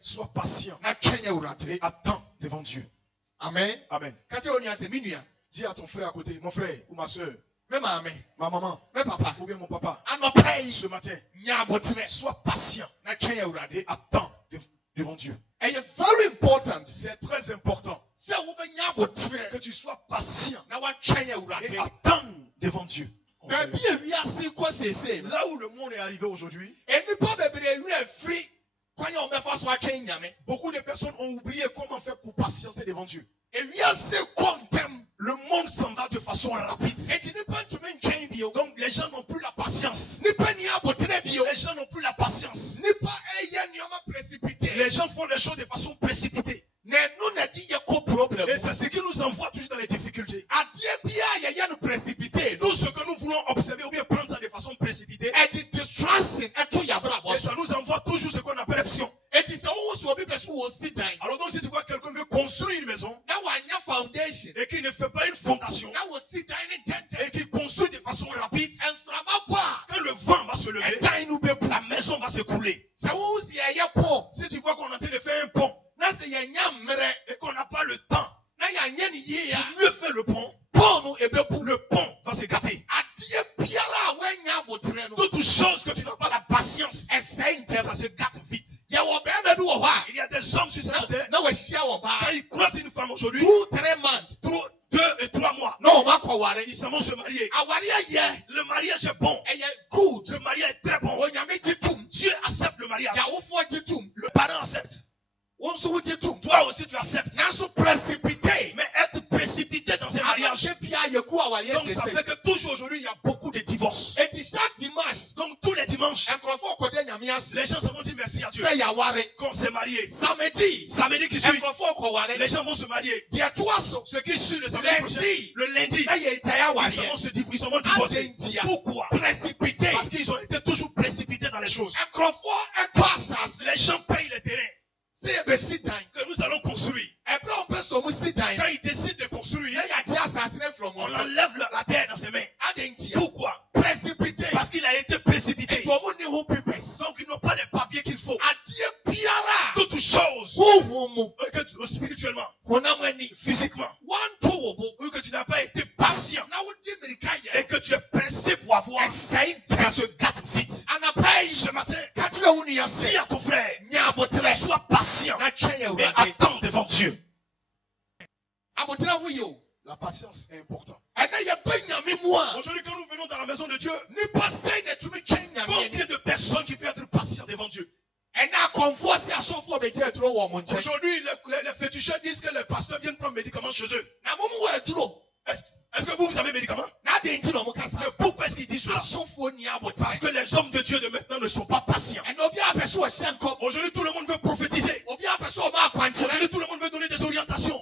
Sois patient et attends devant Dieu. Amen. Amen. Dis à ton frère à côté, mon frère ou ma soeur, ma maman, ou bien mon papa, ce matin, sois patient et attends devant Dieu. Very important. C'est très important que tu sois patient et attends devant Dieu. Là où le monde est arrivé aujourd'hui, beaucoup de personnes ont oublié comment faire pour patienter devant Dieu. Le monde s'en va de façon rapide. Donc les gens n'ont plus la patience. Les gens n'ont plus la patience. Les gens font les choses de façon précipitée. Et c'est ce qui nous envoie toujours dans les difficultés. Tout ce que nous voulons observer ou bien prendre ça de façon précipitée, et ça nous envoie toujours ce qu'on appelle option. Alors donc si tu vois quelqu'un veut construire une maison et qui ne fait pas une fondation et qui construit de façon rapide, quand le vent va se lever, la maison va s'écrouler. Si tu vois qu'on est en train de faire un pont et qu'on n'a pas le temps pour mieux faire le pont, le pont va se gâter. Toute chose que tu n'as pas la patience, ça se gâte vite. Il y a des hommes sur cette terre, quand ils croisent une femme aujourd'hui, 2 et 3 mois, ils s'en vont se marier. Le mariage est bon. Le mariage est très bon. Dieu accepte le mariage. Le parent accepte. Toi aussi tu acceptes. Mais être précipité dans un mariage, donc ça fait que toujours aujourd'hui il y a beaucoup de divorces. Donc tous les dimanches, les gens se vont dire merci à Dieu qu'on s'est marié. Samedi qui suit, les gens vont se marier. Ce qui suit le samedi prochain, le lundi, ils se vont divorcer. Pourquoi? Parce qu'ils ont été toujours précipités dans les choses. Les gens payent les terrains que nous allons construire. Quand ils décident de construire, on enlève la terre dans ses mains. Pourquoi? Parce qu'il a été précipité. Donc ils n'ont pas les papiers qu'il faut. Toute chose, spirituellement, physiquement, que tu n'as pas été patient et que tu es pressé pour avoir, ça se gâte vite. Ce matin, dis à ton frère, sois patient et attends devant Dieu. La patience est importante. Aujourd'hui, quand nous venons dans la maison de Dieu, combien de personnes qui peuvent être patientes devant Dieu? Aujourd'hui, les féticheurs disent que les pasteurs viennent prendre médicaments chez eux. Est-ce que vous avez médicaments? Mais pourquoi est-ce qu'ils disent cela? Parce que les hommes de Dieu de maintenant ne sont pas patients. Aujourd'hui, tout le monde veut prophétiser. Aujourd'hui, tout le monde veut donner des orientations.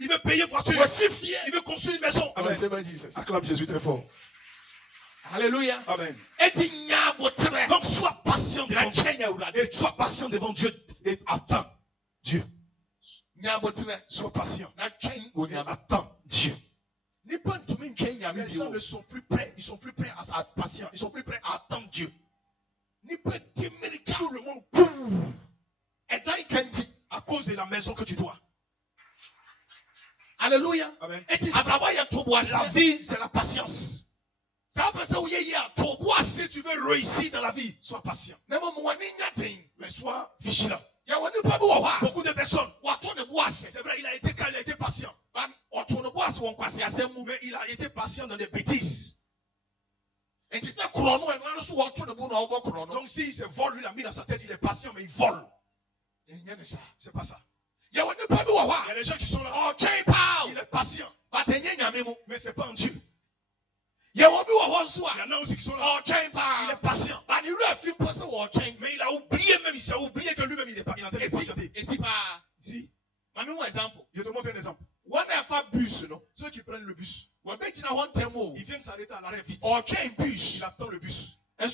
Il veut payer voiture. Il veut construire une maison. Amen. Acclame Jésus très fort. Alléluia. Amen. Donc sois patient devant Dieu. Et sois patient devant Dieu et attends Dieu. Sois patient et attends Dieu. Les gens ne sont plus prêts. Ils sont plus prêts à être patients. Ils sont plus prêts à attendre Dieu. Tout le monde court à cause de la maison que tu dois. Alléluia. Amen. La vie, c'est la patience. Si tu veux réussir dans la vie, sois patient. Mais sois vigilant. Beaucoup de personnes, c'est vrai, il a été patient. Mais il a été patient dans des bêtises. Donc s'il se vole, lui, il a mis dans sa tête, il est patient, mais il vole. C'est pas ça. Il y a des gens qui sont là, il est patient, mais c'est pas en Dieu. Il y en a aussi qui sont là, il est patient, mais il a oublié même, il s'est oublié que lui-même il est en train de patienter. Ici, je te montre un exemple. Ceux qui prennent le bus, ils viennent s'arrêter à l'arrêt vite. Il attend le bus. Mais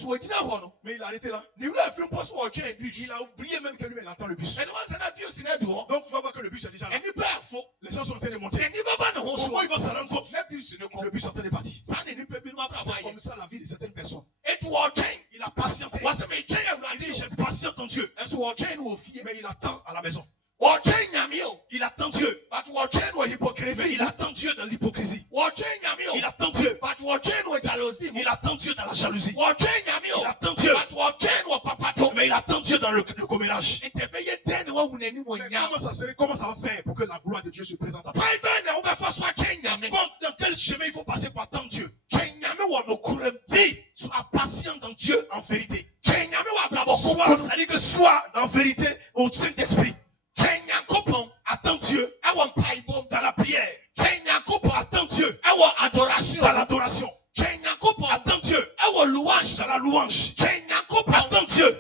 il a arrêté là. Il a oublié même que lui il attend le bus. Donc tu vas voir que le bus est déjà là. Les gens sont en train de monter. Comment il va s'en rendre compte? Le bus est en train de partir. C'est comme ça la vie de certaines personnes. Il a patienté. Il dit j'ai patienté. patiente en Dieu. Mais il attend à la maison. Il attend Dieu. Mais il attend Dieu dans l'hypocrisie. Il attend Dieu. Il attend Dieu dans la jalousie. Il attend Dieu. Mais il attend Dieu dans le commérage. Comment ça va faire pour que la gloire de Dieu se présente à toi? Dans quel chemin il faut passer pour attendre Dieu? Dis, sois patient dans Dieu en vérité. C'est-à-dire que sois en vérité au Saint-Esprit. Attends Dieu dans la prière. Attends Dieu dans l'adoration. Attends Dieu dans la louange. Attends Dieu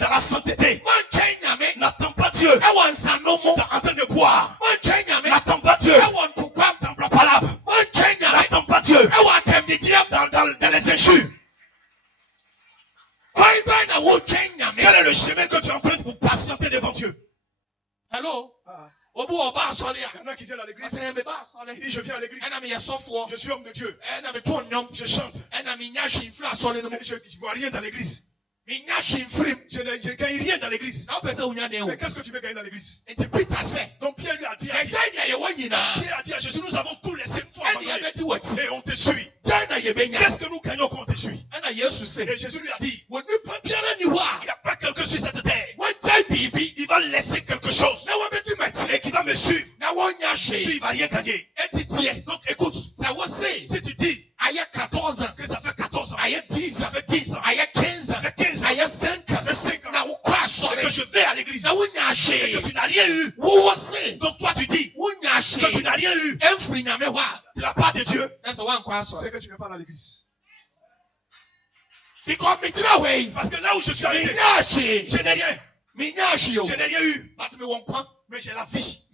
dans la sainteté. N'attends pas Dieu en train de boire. N'attends pas Dieu dans la palabre. N'attends pas Dieu dans les injures. Quel est le chemin que tu empruntes pour patienter devant Dieu? Hello? Il y en a qui viennent à l'église. Il dit, je viens à l'église. Je suis homme de Dieu. Je chante. Je ne vois rien dans l'église. Je ne gagne rien dans l'église. Mais qu'est-ce que tu veux gagner dans l'église? Donc Pierre lui a dit, Pierre a dit à Jésus, nous avons tout laissé toi et on te suit. Qu'est-ce que nous gagnons quand on te suit? Et Jésus lui a dit, il n'y a pas quelqu'un sur cette terre. Il va laisser quelque chose et qui va me suivre. Puis il ne va rien gagner. Donc écoute, si tu dis que ça fait 14 ans, ça fait 10 ans, ça fait 15 ans, ça fait 5 ans, et que je vais à l'église et que tu n'as rien eu. Donc toi tu dis que tu n'as rien eu de la part de Dieu. C'est que tu n'es pas dans l'église. Parce que là où je suis arrivé, je n'ai rien. Je n'ai rien eu. Mais j'ai la vie.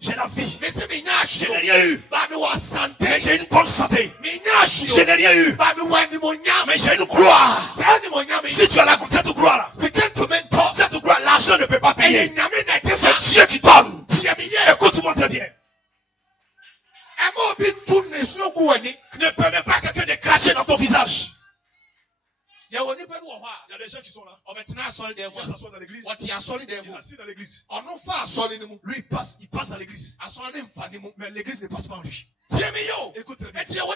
J'ai la vie. Je n'ai rien eu. Mais j'ai une bonne santé. Je n'ai rien eu. Mais j'ai une gloire. Si tu as cette gloire-là, cette gloire, l'argent ne peut pas payer. C'est Dieu qui donne. Écoute-moi très bien. Ne permets pas quelqu'un de cracher dans ton visage. Il y a des gens qui sont là. Ils s'assoient dans l'église. Il est assis dans l'église. Lui, il passe dans l'église. Mais l'église ne passe pas en lui. Écoute très bien. Il y a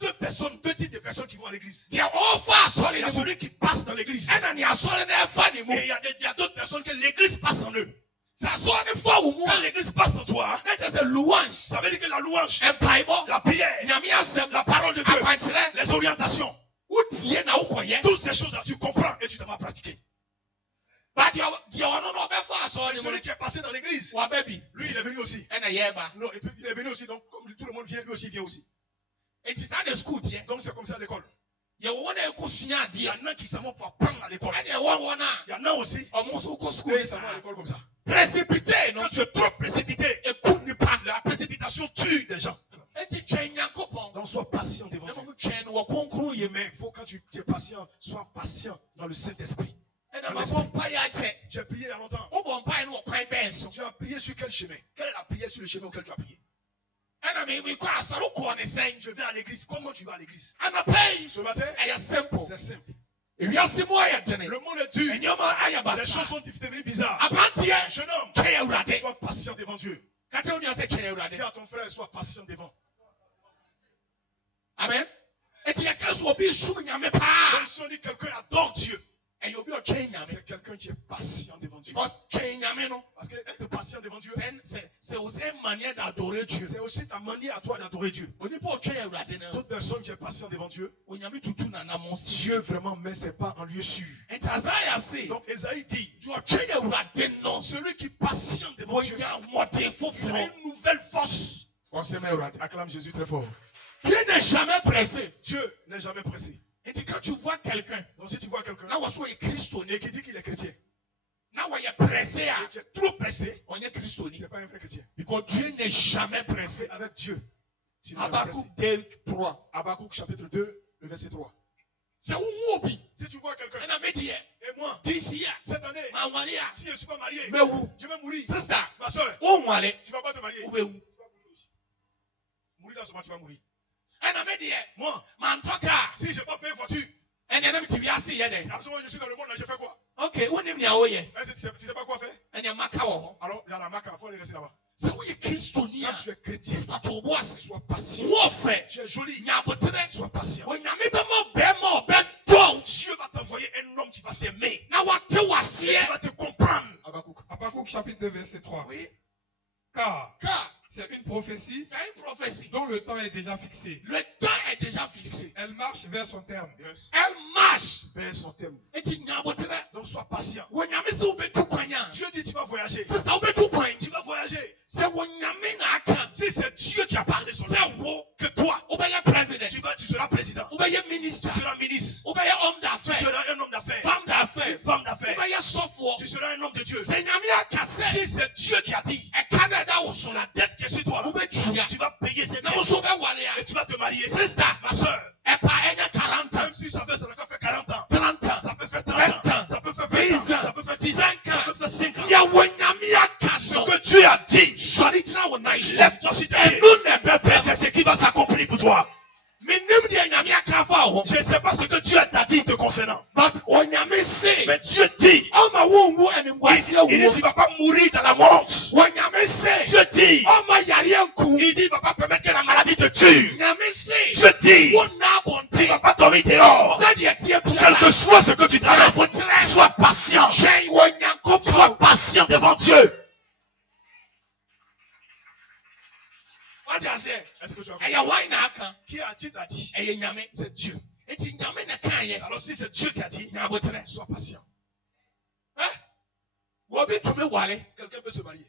deux types de personnes qui vont à l'église. Il y a celui qui passe dans l'église. Et il y a d'autres personnes que l'église passe en eux. Quand l'église passe en toi, ça veut dire que la louange, la prière, la parole de Dieu, les orientations, toutes ces choses-là, tu comprends et tu te vas pratiquer. Celui qui est passé dans l'église, lui, il est venu aussi. Non, et puis, il est venu aussi, donc comme tout le monde vient, lui aussi vient aussi. Donc c'est comme ça à l'école. Il y en a qui s'en vont pour apprendre à l'école. Il y en a aussi qui s'en vont à l'école comme ça. Précipité, quand tu es trop précipité, écoute pas. La précipitation tue des gens. Donc sois patient devant Dieu. Mais il faut, quand tu es patient, sois patient dans le Saint-Esprit. J'ai prié il y a longtemps. Tu as prié sur quel chemin? Quelle est la prière sur le chemin auquel tu as prié? Je vais à l'église. Comment tu vas à l'église? Ce matin, c'est simple. Le monde est dur. Les choses sont devenues bizarres. Jeune homme, sois patient devant Dieu. Dis à ton frère, sois patient devant. Amen. Donc si on dit quelqu'un adore Dieu, c'est quelqu'un qui est patient devant Dieu. Parce qu'être patient devant Dieu, c'est aussi une manière d'adorer Dieu. C'est aussi ta manière à toi d'adorer Dieu. Toute personne qui est patient devant Dieu, Dieu vraiment met ses pas en lieu sûr. Donc Esaïe dit, celui qui est patient devant Dieu, il a une nouvelle force. Acclame Jésus très fort. Dieu n'est jamais pressé. Dieu n'est jamais pressé. Et quand tu vois quelqu'un, donc si tu vois quelqu'un et qui dit qu'il est chrétien, il est pressé, et qui est trop pressé, on est chrétien. C'est pas un vrai chrétien. Parce que Dieu n'est jamais pressé. Avec Dieu. Habakkuk 2:3. Habakkuk chapitre 2, le verset 3. C'est où moi. Si tu vois quelqu'un, et moi, cette année, si je ne suis pas marié, je vais mourir. C'est ça. Ma soeur, tu ne vas pas te marier. Tu vas mourir dans ce moment, tu vas mourir. Moi, si je n'ai pas payé voiture, And then I'm to be asking, À ce moment, je suis dans le monde, là, je fais quoi? okay, when him ya Tu sais pas quoi faire? and your makawo. Alors, il y a la marque, il faut aller rester là-bas. So we Christonia. Quand tu es chrétien, Sister to was. sois patient. Warfare. Tu es joli, Nyabotre. sois patient. When Yamibamo Bemo Ben Don't. Dieu va t'envoyer un homme qui va t'aimer. Now what to was Qui here? va te comprendre. Habakkuk chapitre 2 verset 3. Oui. Car Car c'est une prophétie c'est une prophétie. dont le temps est déjà fixé. Le temps est déjà fixé. Elle marche vers son terme. Yes. Elle marche. Vers son thème. Et tu Nyabotre. Donc sois patient. When Yamisu be to kwanya. Dieu dit tu vas voyager. Sister Obe to kwanya. Tu vas voyager. C'est when Yamina Akan. Si c'est Dieu qui a parlé sur C'est lui, wo. que toi, Obeye president. tu seras président. Obeye minister. Tu seras ministre. Obeye homme Tu d'affaires. seras un homme d'affaires. Femme Une d'affaires. femme d'affaires. Obeye software. Tu seras un homme de Dieu. C'est Nyami Akase. Si c'est Dieu qui a dit, Et Canada ou sur la la dette qui est sur toi, là, Oube tuya. tu vas payer cette Na dette. uso be walia. Et tu vas te marier. Sister. Ma soeur, Et pas enya 40 ans. même si ça va faire 40 ans, 30 ans. ça peut faire 30 20 ans, ans. ça peut faire 10 20 ans. ans, ça peut faire 10 5 ans, ans. ça peut faire 5 ans. Ya Nyami Akase. Ce que Dieu a dit, Shali tina wo nice. lève-toi sur tes Et pieds. nous ne Et bebe. c'est ce qui va s'accomplir pour toi. Minim dia Nyami Akafa wo. Je ne sais pas ce que Dieu t'a dit te concernant. But Onyame say. Mais Dieu dit, Oma wongu eningwasi il dit, wo. tu ne vas pas mourir dans la mort. Onyame say. Dieu dit, Oma yari enku. il dit, il ne va pas permettre que la maladie te tue. Nyame say. Dieu dit, Wo na tu bonte. ne vas pas dormir dehors. Sadi etie Quel biara. que soit ce que tu traverses, sois patient. Hwɛn wɔ Nyankopɔn. Sois patient devant Dieu. Wate aseɛ? Est-ce que tu as compris? Ɛyɛ wɔn na aka. Qui t'a dit? Ɛyɛ Nyame. C'est Dieu. Eti Nyame na kan yɛ. Alors si c'est Dieu qui a dit, Nyabotrɛ. sois patient. Obi tumi wale. Quelqu'un peut se marier.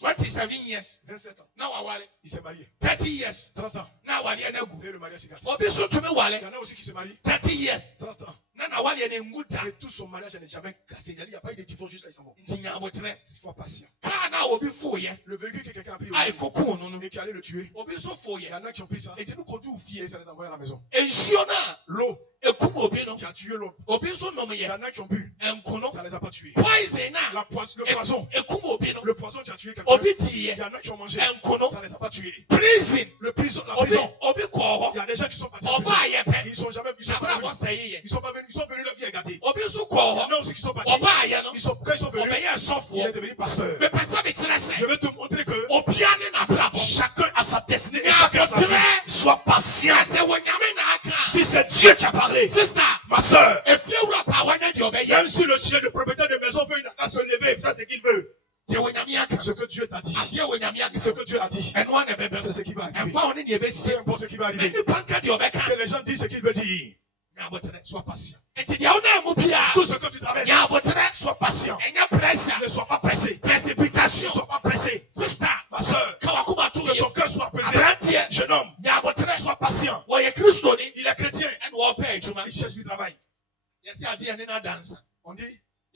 27 years. 27 ans. Na wawale. Il s'est marié. 30 years. 30 ans. Na wale na gu. Et le mariage s'est gâté. Obi so tumi Il wale. y en a aussi qui se marient. 30 years. 30 ans. Na wale na ngu da. Et tout son mariage n'est jamais cassé. Il n'y a pas eu de divorce juste là, ils s'en vont. Nti Nyabotrɛ. Sois patient. Kaa na obi fo yɛ. Le véhicule que quelqu'un a pris Ai aujourd'hui koko no no. et qui allait le tuer. Obi so fo Il y yɛ. en a qui ont pris ça Eti no kodu et fie. ça les a envoyés à la maison. Nsuo na L'eau ekum obi no. qui a tué l'homme. Obi so nom Il y yɛ. en a qui ont bu. Enko no. Ça les a pas tués. Poison na. Le poison. Ekum obi no. Le poison qui a tué quelqu'un. Obi di Il yɛ. y en a qui ont mangé. Enko no. Ça les a pas tués. Prison. La Obi prison. obi kɔ Il y hɔ. a des gens qui sont partis en Ɔba prison. ayɛ pɛ. Ils sont jamais Abra venus. wɔ sɛ yiyɛ. Ils sont pas venus. Ils sont venus, leur vie est gâtée. Obi nso Il y en kɔ a hɔ. aussi qui sont partis. Ɔba ayɛ no. Quand ils sont venus, Ɔbɛyɛ il est sɔfoɔ. devenu pasteur. Mepɛ sɛ mekyerɛ Je sɛ. vais te montrer que Obia ne n'abrabɔ. chacun a sa destinée et chacun a sa vie. Sois patient. Sɛ wɔ Nyame na aka. Si c'est Dieu qui a parlé, Sister, ma soeur, efie wura pa wanya deɛ ɔbɛyɛ. même si le chien, le propriétaire de maison veut à se lever et faire ce qu'il veut, Deɛ wɔ Nyame aka. ce que Dieu t'a dit, Adeɛ wɔ Nyame aka. ce que Dieu a dit, Ɛno ana bɛbɛ. c'est ce qui va arriver. Ɛmfa wo ne deɛ Peu ɛbɛsie. importe ce qui va Na arriver. nipa nka deɛ Que ɔbɛka. les gens disent ce qu'ils veulent dire. Nyabotrɛ. Sois patient. Enti deɛ wonam mu bia. Tout ce que tu traverses, Nyabotrɛ. sois patient. Ɛnyɛ pressure. Ne sois pas pressé. Ne Précipitation. sois pas pressé. Sister, Ma soeur, ka wakoma to que ton yɛ. cœur soit pressé. Aberanteɛ. Jeune homme, Nyabotrɛ. sois patient. Wɔyɛ Kristoni. Il est chrétien. Ɛna wɔpɛ adwuma. Il cherche du travail. Yɛsɛ ade yɛne no adansa. On dit,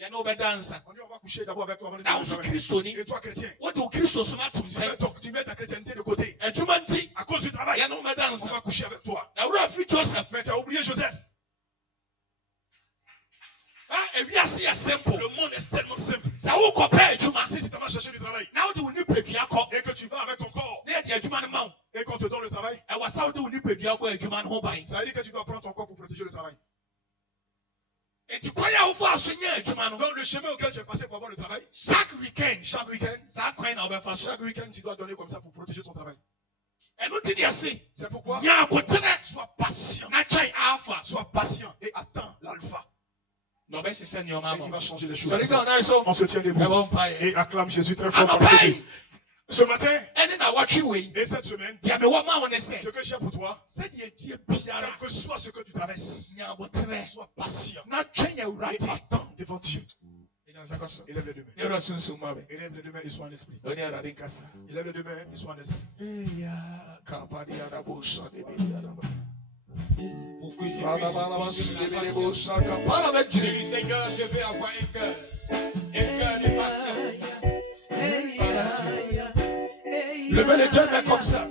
Yɛne wobɛdansa. on va coucher d'abord avec toi avant de Na dire wo au so travail. Kristoni. Et toi, chrétien, Wode wo Kristo som ato nkyɛn. tu mets ta chrétienté de côté. Adwuma nti. À cause du travail, Yɛne on wobɛdansa. va coucher avec toi. Na wura firi Joseph. Mais tu as oublié Joseph. Ewiase yɛ simple. Le monde est tellement simple. Sɛ wokɔpɛ adwuma. Si tu t'en vas chercher du travail Na wode wo nipadua kɔ. et que tu vas avec ton corps Na yɛde adwuma no ma wo. et qu'on te donne le travail, Ɛwɔ sɛ wode wo nipadua bɔ adwuma no ho ban. ça veut dire que tu dois prendre ton corps pour protéger le travail. Enti kwan a wofaa so nyɛ adwuma no. Donc le chemin auquel tu es passé pour avoir le travail, Chaque weekend. chaque week-end, Saa kwan na wobɛfa so. chaque week-end, tu dois donner comme ça pour protéger ton travail. Ɛno nti deɛ se. C'est pourquoi, Nya abotrɛ. sois patient. Na twɛn alpha. Sois patient et attends l'alpha. Na ɔbɛhyehyɛ nneɛma Et il ama. va changer les choses. Sɔre ka ɔnan so. On se tient debout Ɛbɔ mpaeɛ. et acclame Jésus très fort. Anɔpa yi. Ce matin Ɛne na wɔtwe wei. et cette semaine, Deɛ mewɔ ma wo ne ce sɛ. que j'ai pour toi, Sɛdeɛ tie quel biara. que soit ce que tu traverses, Nya abotrɛ. sois patient Na twɛn et Awurade. attends devant Dieu. Ɛgyina nsa kɔ so. Élève les deux mains. Ne wura sunsum ma bɛ. Élève les deux mains et sois en esprit. Ɔne Awurade nkasa. Élève les deux mains et sois en esprit. Eya kapadi arabo sɔde bi arabo. Pour que je Balabalaba puisse sile vivre bi la bo patience. saka. Para bɛ Je jiri. dis, Seigneur, je veux avoir un cœur de patience. Levez les deux mains comme ça.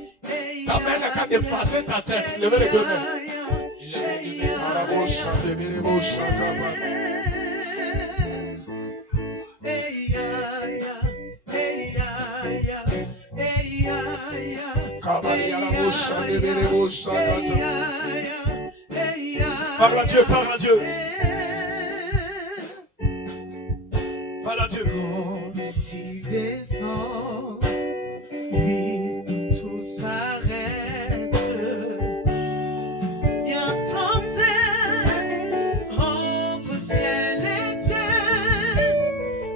Ta main n'a qu'à dépasser ta tête. Levez les deux mains. Il est le Dieu. Arabo sande bi bo saka. Kabari arabo sande bi bo saka. Parle à Dieu, parle à Dieu. Parle à Dieu. Quand tu descends, oui, tout s'arrête. Il y a un transfert entre ciel et terre.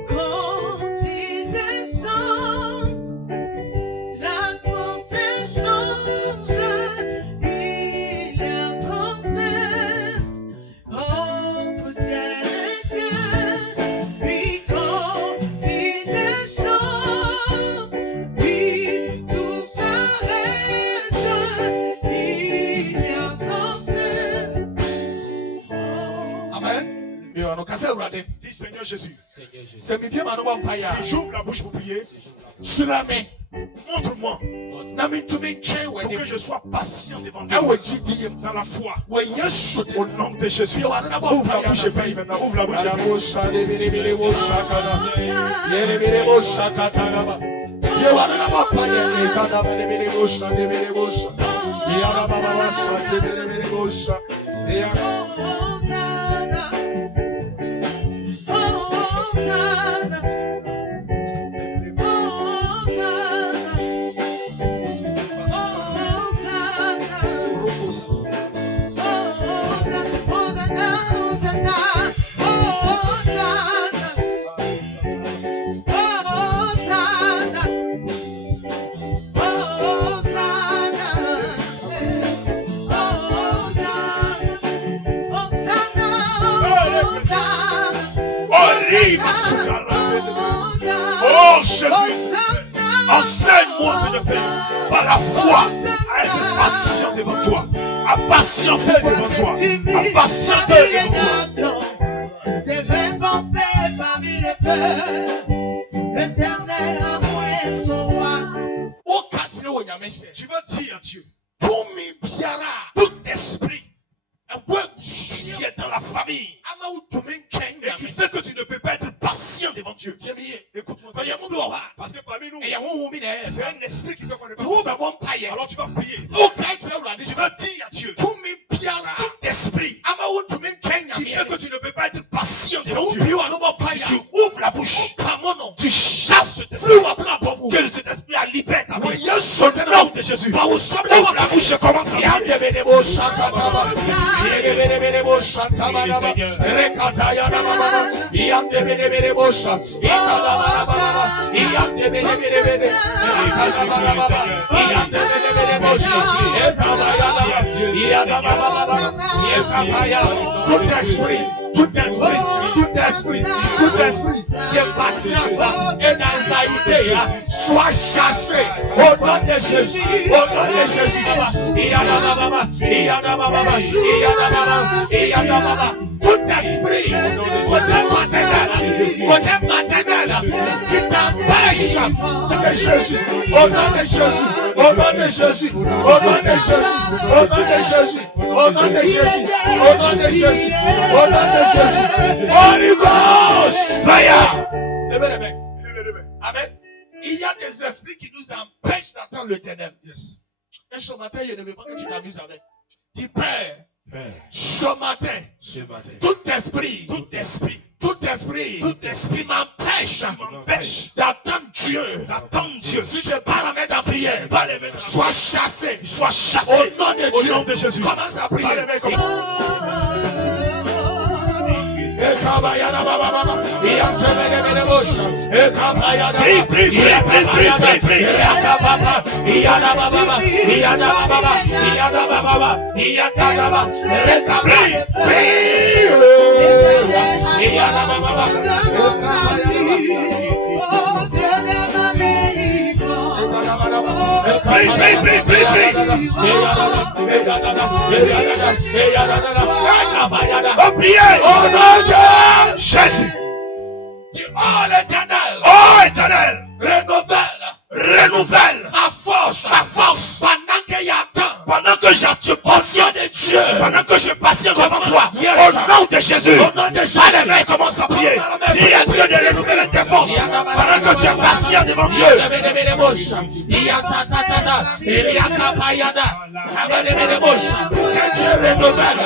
Quand tu descends, l'atmosphère change. Il y a un transfert entre ciel et terre. Puis quand tu descends, puis tout s'arrête. Il y a un transfert. Amen. Dis Seigneur Jésus. Seigneur Jésus. C'est mi bien maintenant paya. Si j'ouvre la bouche pour prier, Sulame. montre-moi Na mi tumi nche pour wani. que je sois patient devant Dieu. Ewe jidi Dans la foi. we yesu Au nom de Jésus. Ouvre la bouche et prie maintenant. Ouvre la bouche et prie. Arabosa de biri bo shakana. Yere biri bo shakata ba. Ye wana na ba paya ne kana biri bo sha de biri bo sha. Ya na ba ba sha de biri bo sha. Ya Hosanna, Hosanna, Oh Jésus, enseigne-moi, Seigneur Père, par la foi, à être patient devant toi, à patienter devant toi, à patienter devant toi. Des vraies pensées parmi les peurs, l'éternel amour est son roi. o katire wo nyame hye. Tu vas dire à Dieu, Tumi biara tout esprit ewo qui busie est dans la famille ama wo tumi nche et qui nyame. fait que tu ne peux pas être patient devant Dieu. Écoute-moi. Quand il y a mon doigt, Parce que parmi nous, et il y a mon homme derrière. c'est un esprit qui fait qu'on n'est Tu pas ouvres patient. mon paille. Alors tu vas prier. O katire wo Tu vas dire à Dieu, Tumi biara tout esprit ama wo tumi nche qui fait que nyame. tu ne peux pas être patient C'est devant où Dieu. puis on va Si paille. tu ouvres la bouche, Kamono. tu chasses cet esprit. Plus wa bla bobu. Que cet esprit a libéré ta Wo vie. yesu Au nom nom de Jésus. ba wo sabla Ouvre la bouche et commence à Ya prier. de bene bo shakata ba. Ye de bene bo shanta ba ba. Rekata ya na ba ba. Ya de bene bo sha. Ikala ba ba ba. Ya de bene bene. Ikala ba ba ba. Ya de bene bo sha. Ekala ya na ba. Ya na ba ba ba. Ekala ya. Tout esprit, tout esprit, tout esprit, tout esprit de patience et d'anxiété soit chassé au nom de Jésus, au nom de Jésus. Tout esprit, côté maternel, qui t'empêche de Jésus, au nom de Jésus, au nom de Jésus, au nom de Jésus, au nom de Jésus, au nom de Jésus, au nom de Jésus, au nom de Jésus, Holy Ghost, fire. Amen. Il y a des esprits qui nous empêchent d'entendre le ténèbre. Yes. Et ce matin, je ne veux pas que tu t'amuses avec. Tu Père, Père, ce matin, ce matin, tout esprit tout esprit qui m'empêche d'entendre Dieu, si je pas la mettre en prière, soit chassé, au nom de Dieu. Au nom de Jésus. Commence à prier. Pas les mains comme- Priez au nom de Jésus. Dis, oh l'Éternel, renouvelle ma force, pendant qu'il y a temps, pendant que je patiente de Dieu, pendant que je patiente devant toi, au nom de Jésus, pas les mains commence à prier, dis à Dieu de renouveler tes forces. Pendant que tu es patient devant Dieu. Que Dieu renouvelle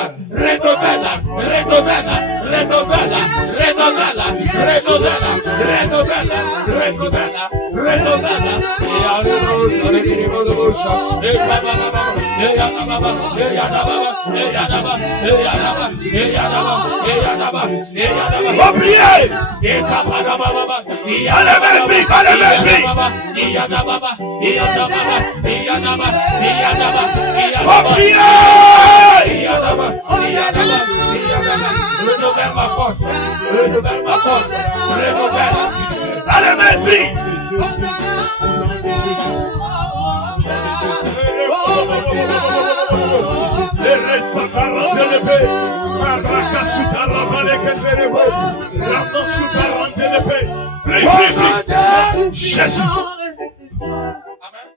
Renouvelle ma force. Renouvelle ma force. Renouvelle. Allez, même prie. Jésus.